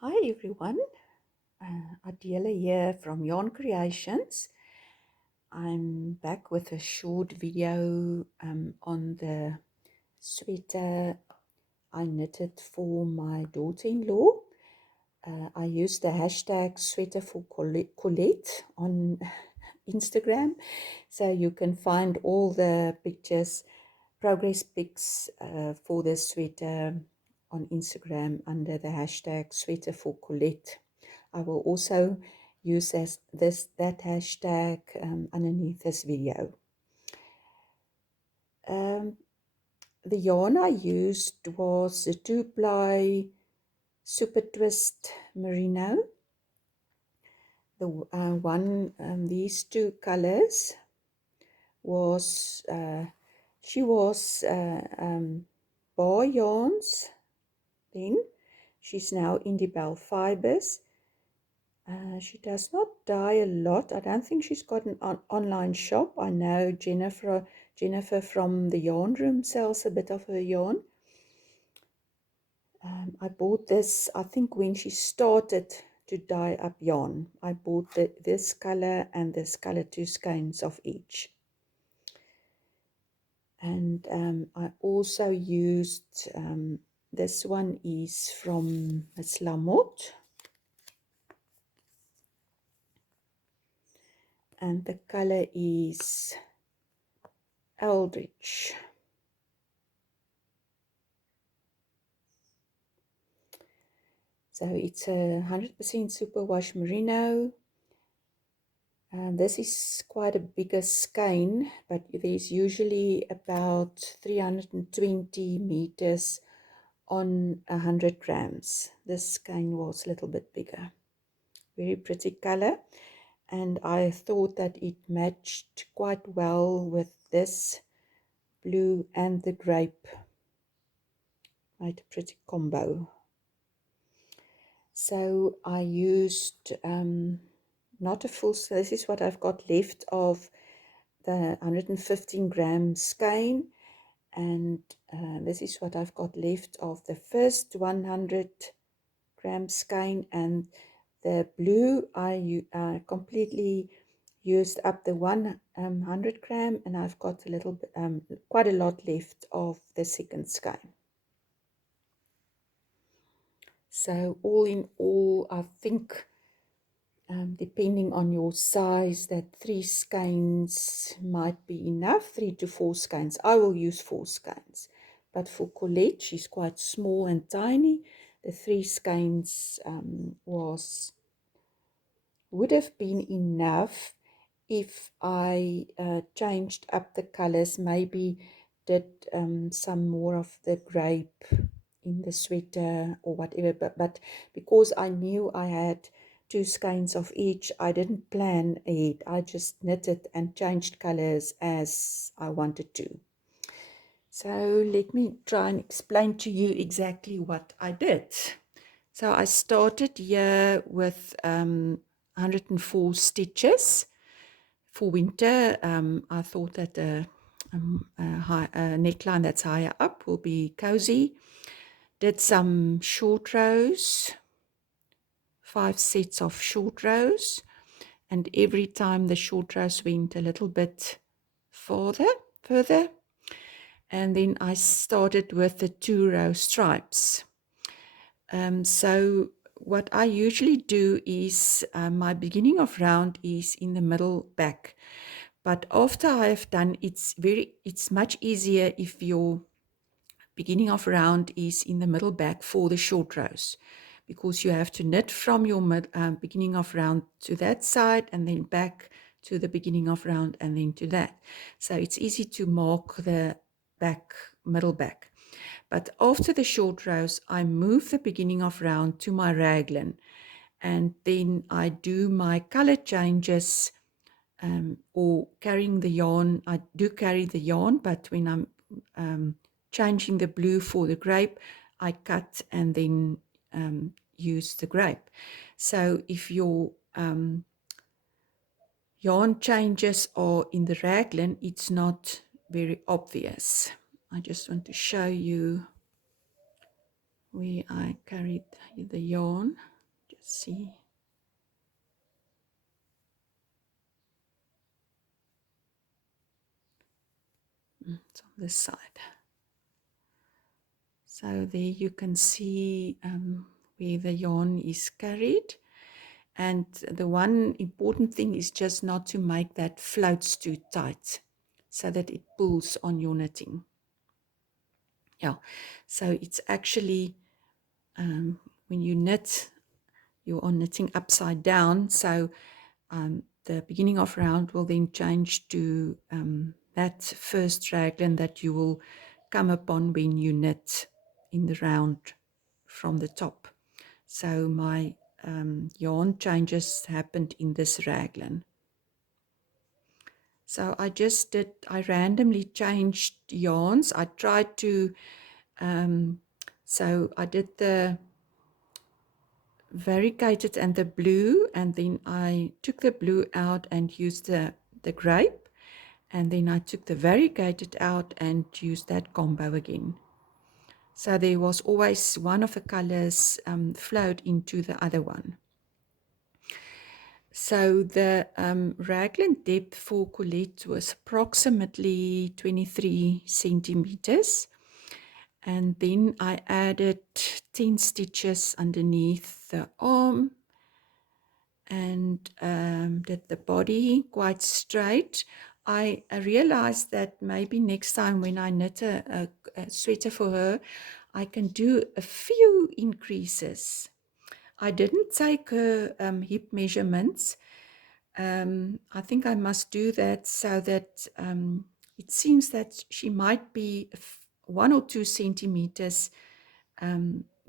Hi everyone, Adela here from Yarn Creations. I'm back with a short video on the sweater I knitted for my daughter-in-law. I used the hashtag sweater for Colette on Instagram, so you can find all the pictures, progress pics for the sweater on Instagram under the hashtag sweater for Colette. I will also use that hashtag underneath this video. The yarn I used was a 2-ply Super Twist Merino. These two colors was she was Baah yarns. Then she's now Indiebelle fibres. She does not dye a lot. I don't think she's got an online shop. I know Jennifer from the yarn room sells a bit of her yarn. I bought this, I think, when she started to dye up yarn. I bought this color and this color, 2 skeins of each. And I also used, this one is from Misslamotteyarns. And the color is Eldridge. So it's a 100% superwash merino. This is quite a bigger skein, but there's usually about 320 meters on 100 grams. This skein was a little bit bigger. Very pretty color, and I thought that it matched quite well with this blue and the grape. Made a pretty combo. So I used not a full, so this is what I've got left of the 115 gram skein, and this is what I've got left of the first 100 gram skein, and the blue I completely used up the 100 gram, and I've got a little bit, quite a lot left of the second skein. So all in all, I think depending on your size, that 3 skeins might be enough, 3 to 4 skeins. I will use 4 skeins, but for Colette, she's quite small and tiny. The 3 skeins would have been enough if I changed up the colors, maybe did some more of the grape in the sweater or whatever, but because I knew I had 2 skeins of each, I didn't plan ahead. I just knitted and changed colors as I wanted to. So let me try and explain to you exactly what I did. So I started here with 104 stitches. For winter, I thought that a neckline that's higher up will be cozy. Did some short rows, 5 sets of short rows, and every time the short rows went a little bit further, and then I started with the 2-row stripes. So what I usually do is my beginning of round is in the middle back, but after I have done, it's much easier if your beginning of round is in the middle back for the short rows, because you have to knit from your beginning of round to that side and then back to the beginning of round and then to that. So it's easy to mark the middle back. But after the short rows, I move the beginning of round to my raglan, and then I do my color changes or carrying the yarn. I do carry the yarn, but when I'm changing the blue for the grape, I cut and then use the grape. So if your yarn changes are in the raglan, it's not very obvious. I just want to show you where I carried the yarn. Just see. It's on this side. So there you can see where the yarn is carried. And the one important thing is just not to make that floats too tight so that it pulls on your knitting. Yeah, so it's actually when you knit, you are knitting upside down. So the beginning of round will then change to that first raglan that you will come upon when you knit in the round from the top. So my yarn changes happened in this raglan. So I randomly changed yarns. I tried to, so I did the variegated and the blue, and then I took the blue out and used the grape, and then I took the variegated out and used that combo again. So there was always one of the colors flowed into the other one. So the raglan depth for Colette was approximately 23 centimeters. And then I added 10 stitches underneath the arm and did the body quite straight. I realized that maybe next time when I knit a sweater for her, I can do a few increases. I didn't take her hip measurements. I think I must do that so that it seems that she might be 1 or 2 centimeters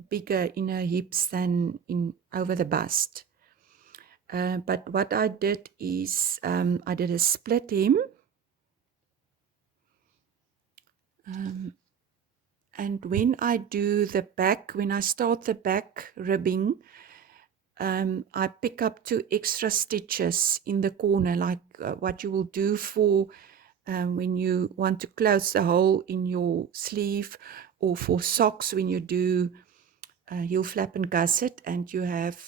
bigger in her hips than in over the bust. But what I did is I did a split hem. And when I do the back, when I start the back ribbing, I pick up 2 extra stitches in the corner, like what you will do for when you want to close the hole in your sleeve, or for socks when you do heel flap and gusset, and you have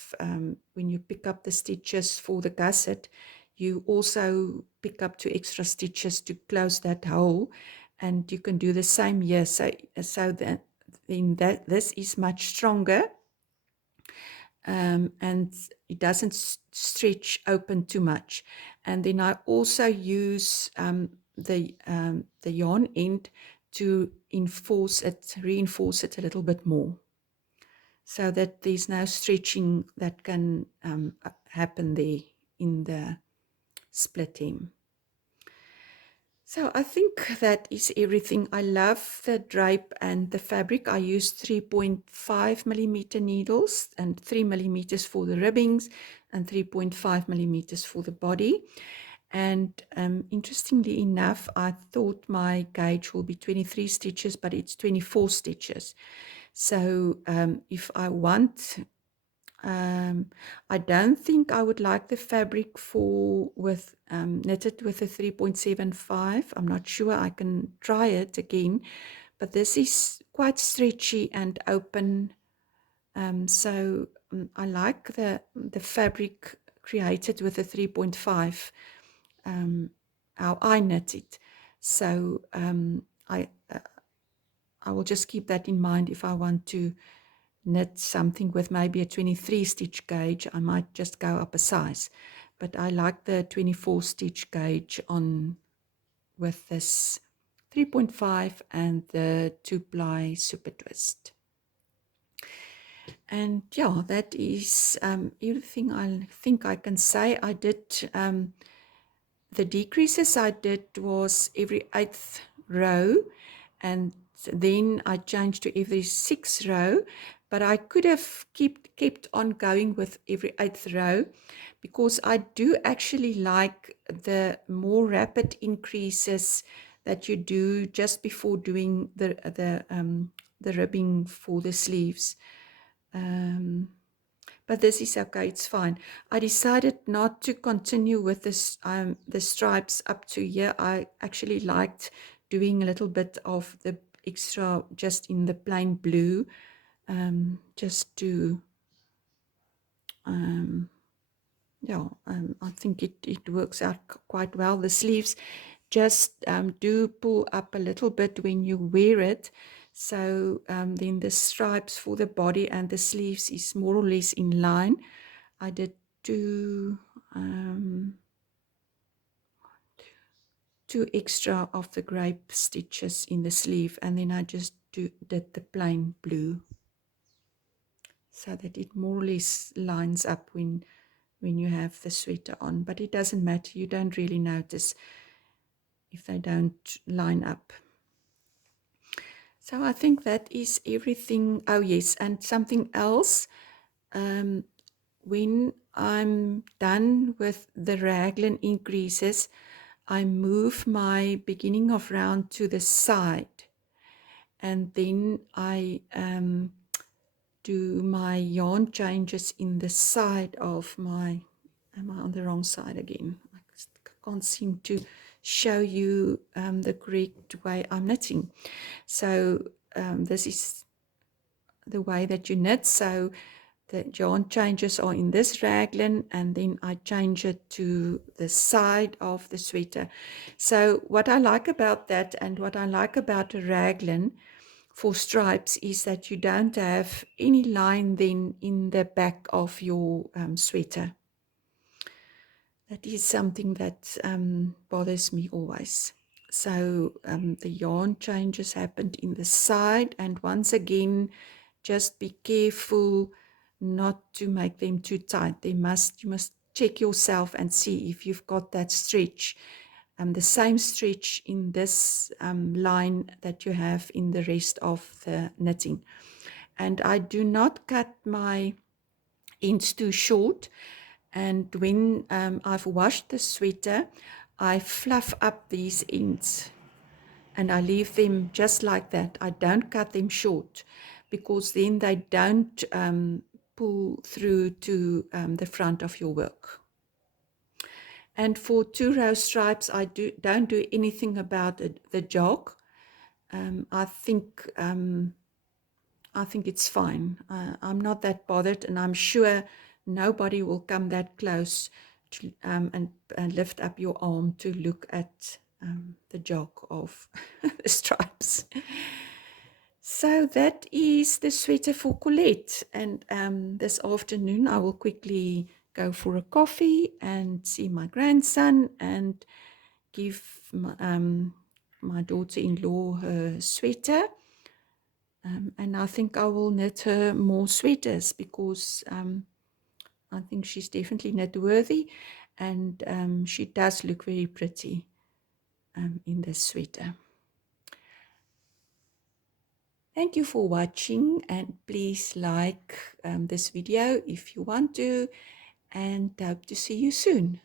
when you pick up the stitches for the gusset, you also pick up 2 extra stitches to close that hole, and you can do the same here. So that then that this is much stronger, and it doesn't stretch open too much. And then I also use the yarn end to reinforce it a little bit more, so that there's no stretching that can happen there in the split hem. So I think that is everything. I love the drape and the fabric. I used 3.5 millimeter needles and 3 millimeters for the ribbings and 3.5 millimeters for the body. And interestingly enough, I thought my gauge will be 23 stitches, but it's 24 stitches. So if I want, I don't think I would like the fabric knitted with a 3.75. I'm not sure. I can try it again, but this is quite stretchy and open. So I like the fabric created with a 3.5. How I knit it. So I will just keep that in mind. If I want to knit something with maybe a 23 stitch gauge, I might just go up a size. But I like the 24 stitch gauge on with this 3.5 and the 2-ply super twist. And yeah, that is everything I think I can say. I did the decreases I did was every 8th row, and then I changed to every 6th row, but I could have kept on going with every 8th row, because I do actually like the more rapid increases that you do just before doing the ribbing for the sleeves. But this is okay, it's fine. I decided not to continue with this the stripes up to here. I actually liked doing a little bit of the extra just in the plain blue just to, yeah, I think it works out quite well. The sleeves just do pull up a little bit when you wear it. So then the stripes for the body and the sleeves is more or less in line. I did two extra of the grape stitches in the sleeve, and then I just did the plain blue, so that it more or less lines up when you have the sweater on. But it doesn't matter, you don't really notice if they don't line up. So I think that is everything. Oh yes, and something else, when I'm done with the raglan increases, I move my beginning of round to the side, and then I do my yarn changes in the side of my, am I on the wrong side again? I can't seem to show you the correct way I'm knitting. So this is the way that you knit. So the yarn changes are in this raglan, and then I change it to the side of the sweater. So what I like about that, and what I like about a raglan for stripes, is that you don't have any line then in the back of your sweater. That is something that bothers me always. So the yarn changes happened in the side, and once again, just be careful not to make them too tight. You must check yourself and see if you've got that stretch, the same stretch in this line that you have in the rest of the knitting. And I do not cut my ends too short. And when I've washed the sweater, I fluff up these ends and I leave them just like that. I don't cut them short, because then they don't pull through to the front of your work. And for 2-row stripes, I don't do anything about the jog. I think it's fine. I'm not that bothered, and I'm sure nobody will come that close to, and lift up your arm to look at the jog of the stripes. So that is the sweater for Colette. And this afternoon I will quickly go for a coffee and see my grandson and give my daughter-in-law her sweater. And I think I will knit her more sweaters, because I think she's definitely knit worthy, and she does look very pretty in this sweater. Thank you for watching, and please like this video if you want to, and hope to see you soon.